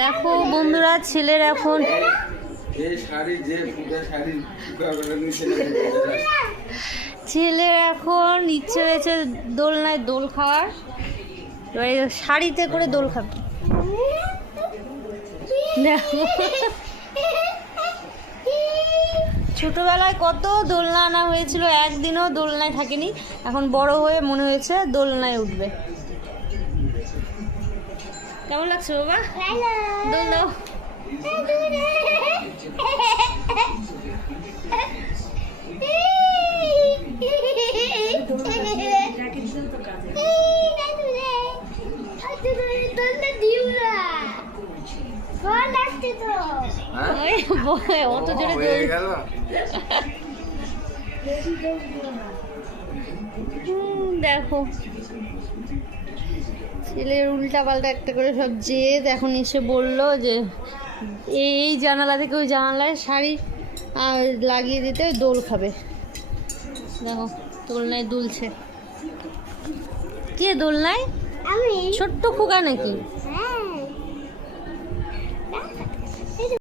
দেখো বন্ধুরা, ছেলের এখন ছেলের এখন ইচ্ছে হয়েছে দোলনায় দোল খাওয়ার। এবারে শাড়িতে করে দোল খাবে। দেখো ছোটবেলায় কত দোলনা আনা হয়েছিল, একদিনও দোলনায় থাকেনি। এখন বড় হয়ে মনে হয়েছে দোলনায় উঠবে। কেমন লাগছে বাবা? দোল দাও। অত জোরে দেখো ছেলের উল্টা পাল্টা একটা করে সব জেদ। এখন এসে বললো যে এই জানালা থেকে ওই জানালায় শাড়ি লাগিয়ে দিতে দোল খাবে। দেখো দোলনায় দুলছে। কে দোলনায়? আমি। ছোট্ট খোকা নাকি?